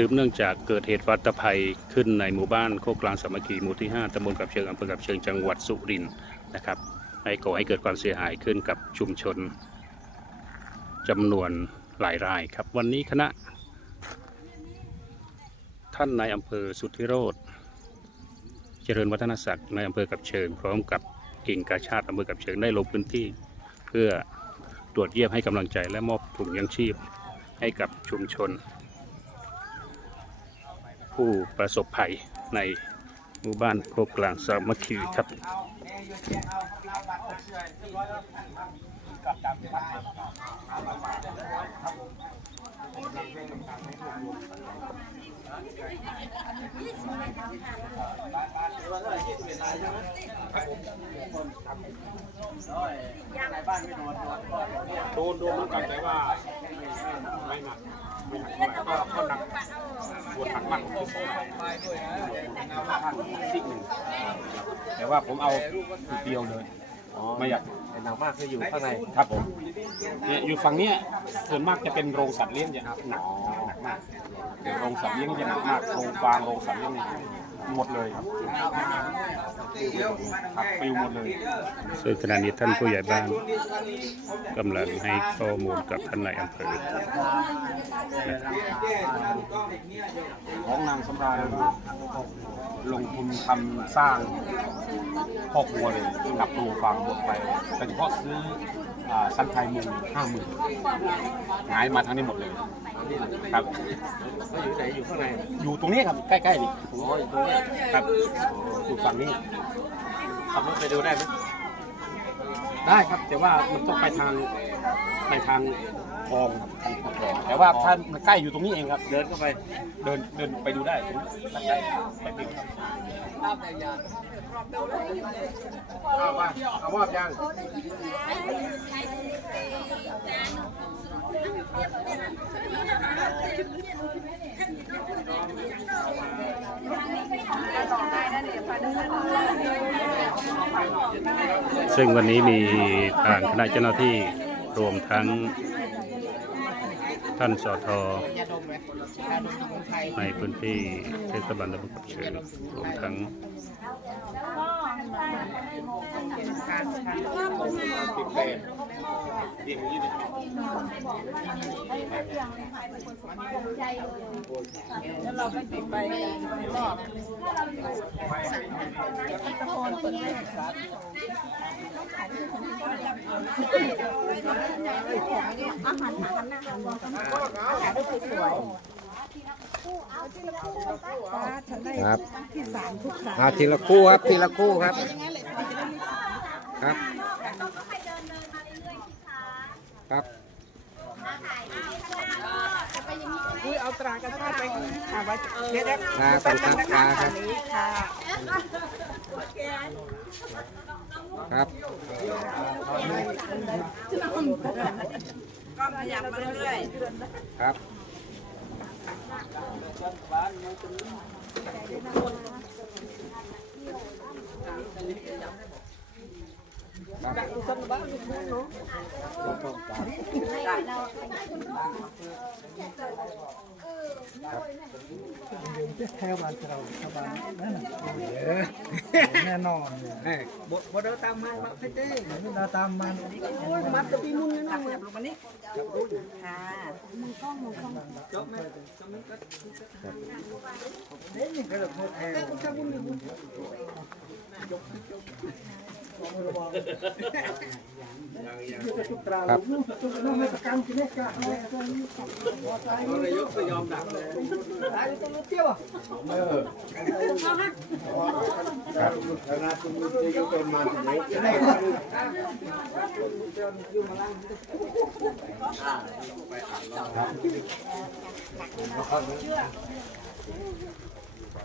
สืบเนื่องจากเกิดเหตุวัตภัยขึ้นในหมู่บ้านโคกกลางสามัคคีหมู่ที่ 5ตำบลกับเชิงอำเภอกับเชิงจังหวัดสุรินทร์นะครับให้ก่อให้เกิดความเสียหายขึ้นกับชุมชนจำนวนหลายรายครับ วันนี้คณะ ท่านนายอำเภอสุทธิโรธเจริญวัฒนศักดิ์ในายอำเภอกับเชิง พร้อมกับกิ่งกาชาติอำเภอกับเชิงได้ลงพื้นที่ เพื่อตรวจเยี่ยมให้กำลังใจและมอบถุงยังชีพให้กับชุมชน ผู้ประสบภัยในหมู่บ้านโคกกลางสามัคคีครับ โดนโดนเหมือนกันแต่ว่าไม่หนักไม่หนักเท่าไหร่ก็ก็หนักส่วนหนักมากคือสองซิกหนึ่งแต่ว่าผมเอาจุดเดียวเลยไม่อยากหนักมากคืออยู่ข้างในครับผมเนี่ยอยู่ฝั่งเนี้ยส่วนมากจะเป็นโรงสัตว์เลี้ยงจะหนักหนักมากโรงสัตว์เลี้ยงจะหนักมากโรงฟาร์มโรงสัตว์เลี้ยง หมดเลยครับครับปิวหมดเลย ซึ่งขณะนี้ท่านผู้ใหญ่บ้านกำลังให้ข้อมูลกับท่านนายอำเภอของนางสำราญลงทุนทำสร้างครอบครัวเลยกับปลูกฟางหมดไปแต่เฉพาะซื้ออ่าสันไทยมุงห้าหมื่นหายมาทั้งนี้หมดเลย ครับเขาอยู่ไหนอยู่ข้างในอยู่ตรงนี้ครับ ใกล้ๆนี่อ๋ออยู่ตรงนี้ครับอยู่ฝั่งนี้ขับรถไปดูได้ไหมได้ครับ แต่ว่ามันต้องไปทางไปทางคลองครับทางคลองแต่ว่าถ้ามันใกล้อยู่ตรงนี้เองครับ เดินเข้าไป เดินเดินไปดูได้ตรงนี้ใกล้ๆแป๊บเดียวครับเอาว่าเอาว่ายัง ซึ่งวันนี้มีทางคณะเจ้าหน้าที่รวมทั้งท่านสอทอในพื้นที่เทศบาลตำบลกับเชิงรวมทั้งติดแปดเรี เนี่ยแล้วเราก็ติดไปรอบตะโกนเปิดให้อาหารอาหารนะคะขายได้สวยฉันได้ครับที่สามทุกครั้งมาทีละคู่ครับทีละคู่ครับ ครับ ครับอุ้ยเอาตรากันชาติไปเอาไว้เดี๋ยวเดี๋ยวครับขอบคุณครับอันนี้ค่ะครับก็ขยับมาเรื่อยครับ แค่วันเราชาวบ้านนั่นน่ะแน่นอนเนี่ยบดบดตามมันมาเต้ๆเราตามมันมันจะปีมุนๆขยับลงมานี่ค่ะนี่ก็เลยพูดแทน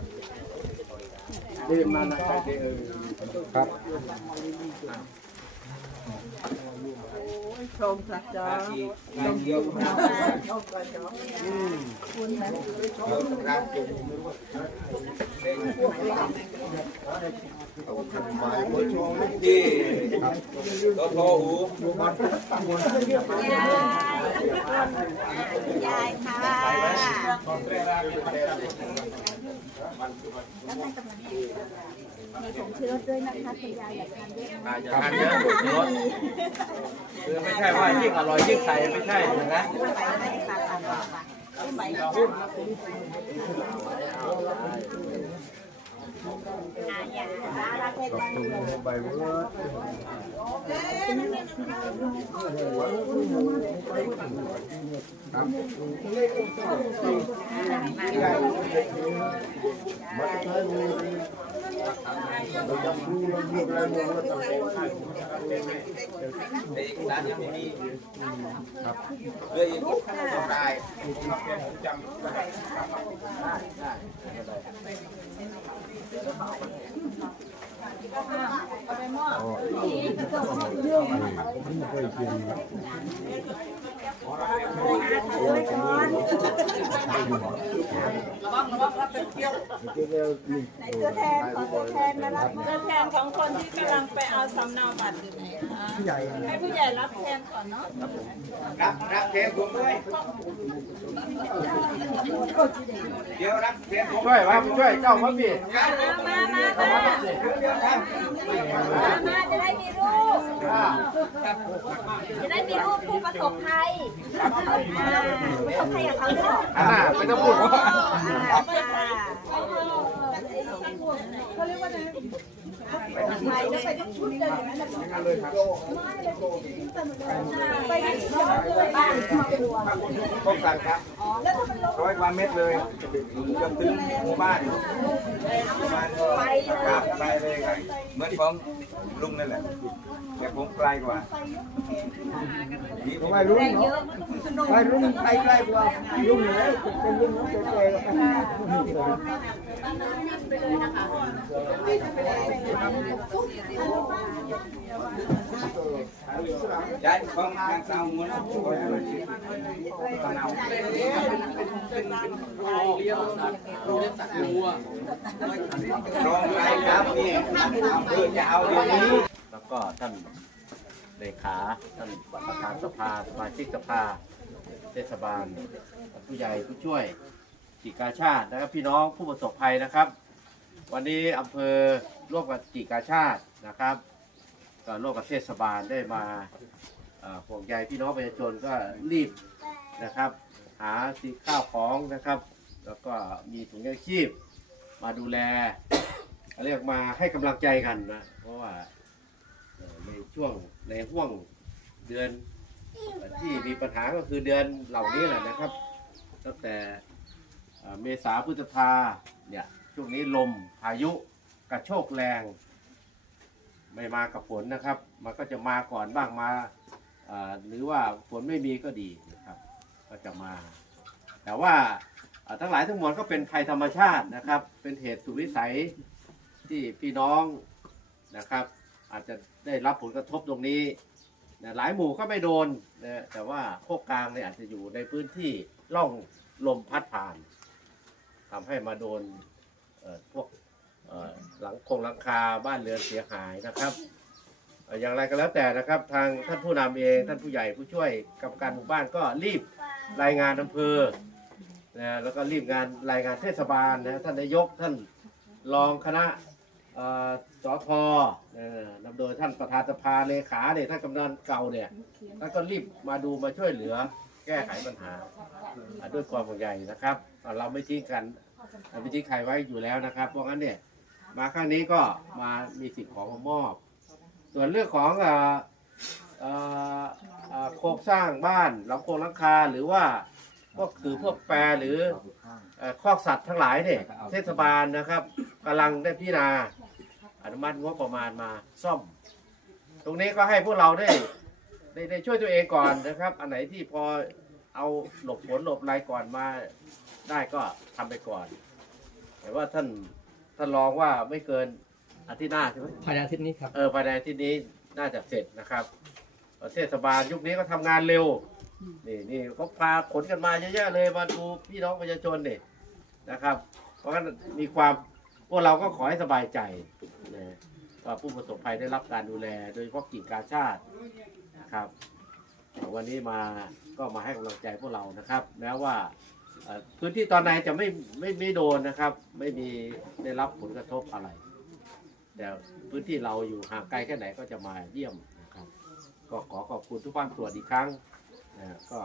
ตราลูกตุ๊กน้องไม่ประกันกินเนี่ยจ้ะนายกก็ยอมดักเลยตายต้องเที่ย วครับชมสักจอที่ตทอูยายค่ะมีผงชูรสด้วยนะคะคุณยายอยากทานด้วยนะอาจจะทานเยอะผงชูรสคือไม่ใช่ว่ายิ่งอร่อยยิ่งใส่ไม่ใช่นะไปได้ค่ะ ค่ะไปอาญาลาเทศบาลร้าน ยังไม่มีครับเลยต้อง ไหนตัวแทนขอตัวแทนมารับตัวแทนของคนที่กำลังไปเอาสำเนาบัตรอยู่ไหนคะผู้ใหญ่ให้ผู้ใหญ่รับแทนก่อนเนาะรับรับเทปผมด้วยเดี๋ยวรับเทปผมช่วยว่าช่วยเจ้าพระพี่มามามามาจะได้มีรูปจะได้มีรูปผู้ประสบภัยไม่ต้องใครกับเขาด้วยหรออันน่ะไม่ต้องพูดว่าไปแล้วไปทุกชุดเลยอย่างนั้นนะไปที่ย้อนเลยบ้านครอบครัวครบสั่งครับร้อยกว่าเม็ดเลยเกือบถึงหมู่บ้านประมาณครับไปเลยครับเหมือนของลุงนั่นแหละ แต่ผมไกลกว่าไปรุ่นเนาะไปรุ่นไปใกลกว่ารุ่นเลยเป็นรุ่นน้องเจ๊ๆย้ ยายของทางสาวม้วนตะนาวรองไรครับนี่อำเภอจะเอาเดี๋ยวนี้ แล้วก็ท่านเลขาท่านประธานสภาสมาชิกสภาเทศบาล ผู้ใหญ่ผู้ช่วยกิกาชาตินะครับพี่น้องผู้ประสบภัยนะครับ วันนี้อำเภอร่วมกับกิกาชาตินะครับ ก็ร่วมกับเทศบาลได้มาห่วงใยพี่น้องประชาชนก็รีบนะครับ หาสิ่งข้าวของนะครับ แล้วก็มีถุงยางชีพ มาดูแลเรียกมาให้กำลังใจกันนะเพราะว่าในช่วงในห่วงเดือนที่มีปัญหาก็คือเดือนเหล่านี้แหละนะครับ ตั้งแต่เอ่อเมษาพฤษภาเนี่ยช่วงนี้ลมพายุกระโชกแรง ไม่มากับฝนนะครับ มันก็จะมาก่อนบ้างมาหรือว่าฝนไม่มีก็ดีนะครับ ก็จะมา แต่ว่าทั้งหลายทั้งมวลก็เป็นภัยธรรมชาตินะครับ เป็นเหตุสุวิสัยที่พี่น้องนะครับ อาจจะได้รับผลกระทบตรงนี้นะหลายหมู่ก็ไม่โดนนะแต่ว่าโคกกลางเนี่ยอาจจะอยู่ในพื้นที่ล่องลมพัดผ่านทำให้มาโดนพวก หลังคงหลังคาบ้านเรือนเสียหายนะครับ อย่างไรก็แล้วแต่นะครับ ทางท่านผู้นำเองท่านผู้ใหญ่ผู้ช่วยกรรมการหมู่บ้านก็รีบรายงานอำเภอนะแล้วก็รีบงานรายงานเทศบาลนะท่านนายกท่านรองคณะสทเอ่อนำโดยท่านประธานสภาเลขาเนี่ยท่านกำนันเก่าเนี่ยท่านก็รีบมาดูมาช่วยเหลือแก้ไขปัญหา ด้วยความห่วงใยนะครับ เราไม่ทิ้งกันเราไม่ทิ้งใครไว้อยู่แล้วนะครับ เพราะงั้นเนี่ย มาครั้งนี้ก็มามีสิ่งของมามอบ ส่วนเรื่องของเอ่อเอ่อเอ่อโครงสร้างบ้านหลังโครงหลังคาหรือว่าก็คือพวกแปรหรือเอ่อคอกสัตว์ทั้งหลายเนี่ยเทศบาลนะครับกำลังได้พิจารณาอนุมัติงบประมาณมาซ่อม ตรงนี้ก็ให้พวกเราได้ได้ได้ช่วยตัวเองก่อนนะครับ อันไหนที่พอเอาหลบฝนหลบอะไรก่อนมาได้ก็ทำไปก่อน แต่ว่าท่าน ท่านรองว่าไม่เกินอาทิตย์หน้าใช่ไหมภายในอาทิตย์นี้ครับ เออภายในอาทิตย์นี้น่าจะเสร็จนะครับเทศบาลยุคนี้ก็ทำงานเร็ว นี่นี่เขาพาขนกันมาเยอะแยะเลยมาดูพี่น้องประชาชนนี่นะครับ เพราะฉะนั้นมีความพวกเราก็ขอให้สบายใจนะว่าผู้ประสบภัยได้รับการดูแล โดยเฉพาะกิ่งกาชาตินะครับ วันนี้มาก็มาให้กำลังใจพวกเรานะครับ แม้ว่า เอ่อพื้นที่ตอนในจะไม่ไม่ไม่โดนนะครับ ไม่มีได้รับผลกระทบอะไร แต่พื้นที่เราอยู่ห่างไกลแค่ไหนก็จะมาเยี่ยมนะครับ ก็ขอขอบคุณทุกภาคส่วนอีกครั้งนะก็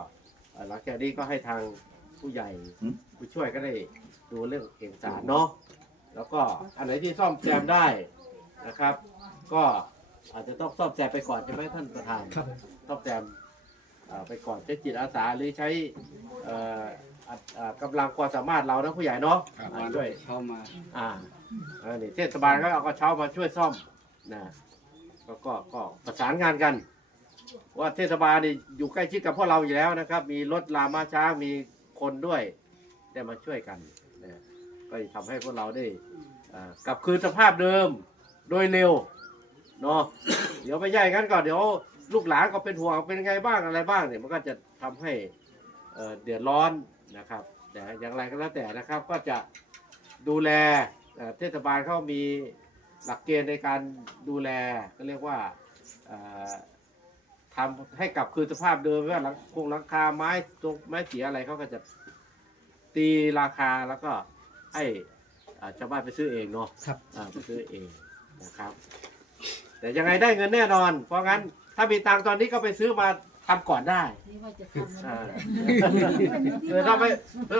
เอ่อหลังจากนี้ก็ให้ทางผู้ใหญ่ผู้ช่วยก็ได้ดูเรื่องเอกสารเนาะแล้วก็อันไหนที่ซ่อมแซมได้นะครับ ก็อาจจะต้องซ่อมแซมไปก่อนใช่ไหมท่านประธาน ครับซ่อมแซมเอ่อไปก่อนใช้จิตอาสาหรือใช้เอ่อ อะอะกำลังความสามารถเรานะผู้ใหญ่เนาะอ่าช่วย เข้ามาอ่าเออนี่เทศบาลก็เอากระเช้ามาช่วยซ่อมนะก็ก็ก็ประสานงานกัน ว่าเทศบาลนี่อยู่ใกล้ชิดกับพวกเราอยู่แล้วนะครับ มีรถลามาช้างมีคนด้วยได้มาช่วยกันนะก็จะทำให้พวกเราได้อ่ากลับคืนสภาพเดิมโดยเร็วเนาะ เดี๋ยวไม่ใช่งั้นก็เดี๋ยวลูกหลานก็เป็นห่วงเป็นไงบ้างอะไรบ้างเนี่ยมันก็จะทำให้เอ่อเดือดร้อน นะครับ แต่อย่างไรก็แล้วแต่นะครับก็จะดูแลเอ่อเทศบาลเขามีหลักเกณฑ์ในการดูแลก็เรียกว่าเอ่อทำให้กลับคืนสภาพเดิมว่าหลังคงหลังคาไม้ตรงไม้เสียอะไรเขาก็จะตีราคาแล้วก็ให้อ่าชาวบ้านไปซื้อเองเนาะครับอ่าไปซื้อเองนะครับ แต่ยังไงได้เงินแน่นอน เพราะงั้นถ้ามีตังค์ตอนนี้ก็ไปซื้อมา ทำก่อนได้ นี่ว่าจะทำอ่าเออถ้าไม่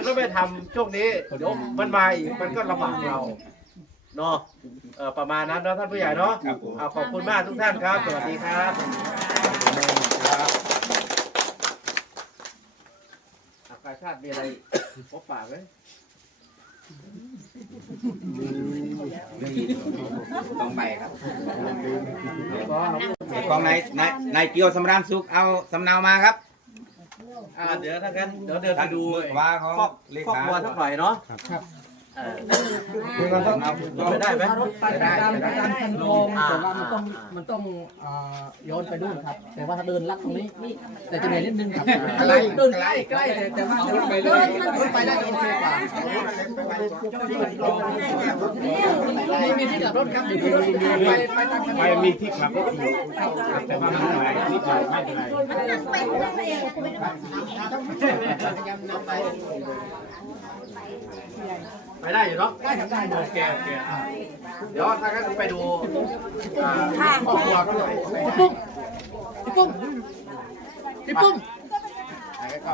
ถ้าไม่ทำช่วงนี้เดี๋ยวมันมาอีกมันก็ลำบากเราเนาะเออประมาณนั้นเนาะท่านผู้ใหญ่เนาะครับผมเอาขอบคุณมากทุกท่านครับ สวัสดีครับ อากาชาติมีอะไรพบปากไหม ต้องไปครับกองนายนายนายเกียวสำรานสุขเอาสำเนามาครับอ่าเดี๋ยวถ้างั้นเดี๋ยวเดินไปดูว่าของครอบเลครอบขา ครัวสักหน่อยเนาะ ครับเออ คือเราต้องไปได้ไหมไปตามไปตามคันโครงแต่ว่ามันต้องมันต้องย้อนไปนู่นครับ แต่ว่าถ้าเดินลัดตรงนี้แต่จะเหนื่อยนิดนึงครับเดินใกล้ใกล้แต่แต่ว่าเดินไปเลยไปได้โอเคกว่ามีมีที่กลับรถครับมีรถไปไปตามคันโคไม่รงมีที่ขับรถอยู่แต่ว่ามันหนื่อยนิดหน่อยไม่เป็นไรไปได้อยู่เนาะได้ได้โอเคโอเคอะเดี๋ยวถ้างั้นไปดูอ่าครอบครัวก็หน่อยพี่ปุ้มพี่ปุ้มแล้วก็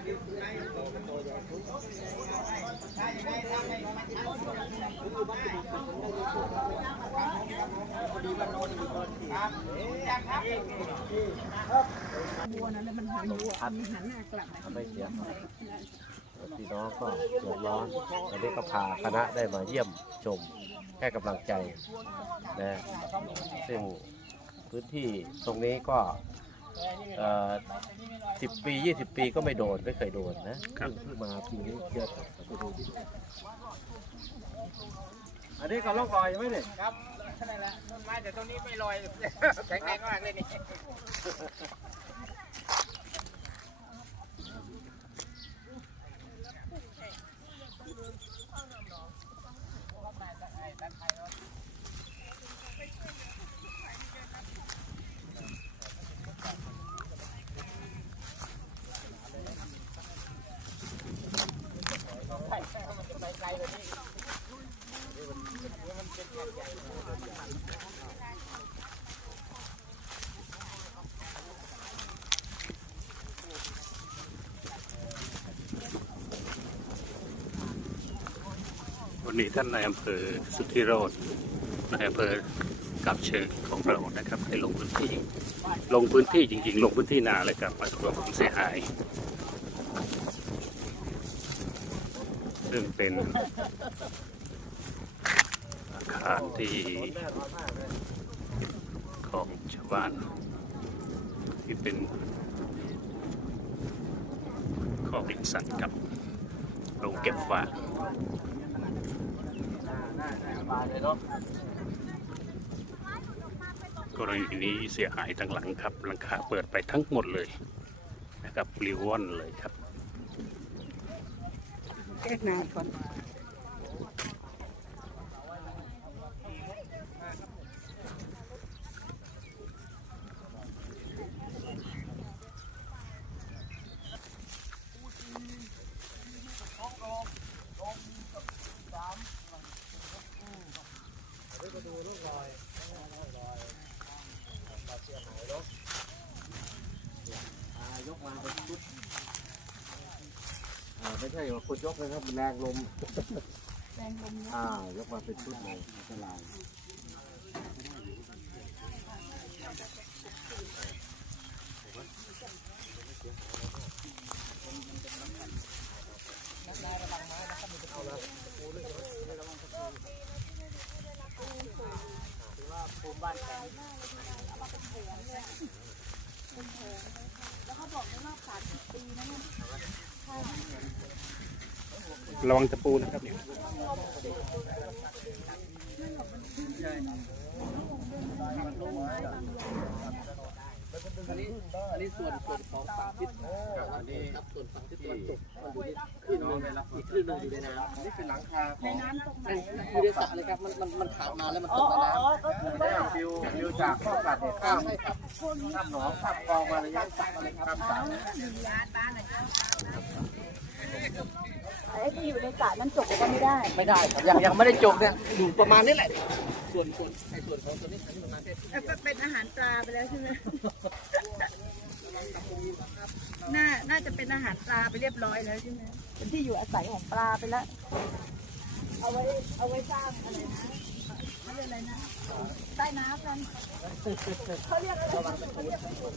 ไม่เสียพี่น้องก็เดือดร้อนวันนี้ก็พาคณะได้มาเยี่ยมชมให้กำลังใจนะซึ่งพื้นที่ตรงนี้ก็สิบปียี่สิบปีก็ไม่โดน ไม่เคยโดนนะครับเพิ่งมาปีนี้เยอะไปดูดิอันนี้ก็ล่องลอยใช่ไหมเนี่ยครับนั่นแหละต้นไม้แต่ต้นนี้ไม่ลอยแข็งแรงมากเลยนี่ วันนี้ท่านนายอำเภอสุธิโรจน์นายอำเภอกับเชิญของเรานะครับให้ลงพื้นที่ ลงพื้นที่จริง ๆ ลงพื้นที่นาเลยครับมาสำรวจความเสียหาย ซึ่งเป็นอาคารที่ของชาวบ้าน ที่เป็นข้องดินสันกับโรงเก็บฝากกรณีนี้เสียหายทั้งหลังครับหลังคาเปิดไปทั้งหมดเลยนะครับปลิวว่อนเลยครับ แก้นานก่อน ยกมาเป็นชุดอ่า ไม่ใช่ว่าคนยกนะครับแรงลมแรงลมอ่ายกมาเป็นชุดเลยอันตราย ระวังตะปูนะครับเนี่ยอันนี้อันนี้ส่วนส่วนของฝั่งทิศอันนี้ครับส่วนฝั่งทิศตะวันตกมันอยู่ในคลื่นนึงอีกคลื่นหนึงอยู่ในน้ำนี่เป็นหลังคาของน้ำตกไหนอยู่ในสระเลยครับมันมันมันขาดมาแล้วมันตกในอ๋อน้ำอ๋อก็คือว่าฟิวฟิวจากข้อกัดเนี่ยข้ามใช่ครับข้ามหนองข้ามคลองมาเลยยังสระมาเลยครับข้ามสระไอ้ที่อยู่ในสระนั้นจบก็ไม่ได้ ไม่ได้ครับยังยังไม่ได้จบเนี่ยอยู่ประมาณนี้แหละ ส่วนส่วนในส่วนของตัวนี้อันนี้ประมาณนี้เป็นอาหารปลาไปแล้วใช่ไหม น่า น่าจะเป็นอาหารปลาไปเรียบร้อยแล้วใช่ไหมเป็นที่อยู่อาศัยของปลาไปแล้ว เอาไว้ เอาไว้สร้างอะไรนะเขาเรียกอะไรนะ ใต้น้ำกันเขาเรียกอะไรเขาเรียกไม่ถูก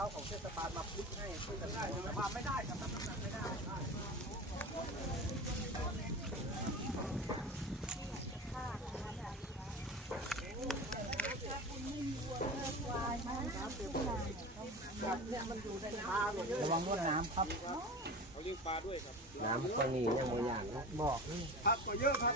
เขาของเทศบาลมาพุทให้ช่วยกันได้แต่ว่าไม่ได้ครับน้ำหนักไม่ได้ระวังรวดน้ำครับ เขายิงปลาด้วยครับ น้ำก็นี่ยังไม่อย่างบอกผักก็เยอะครับ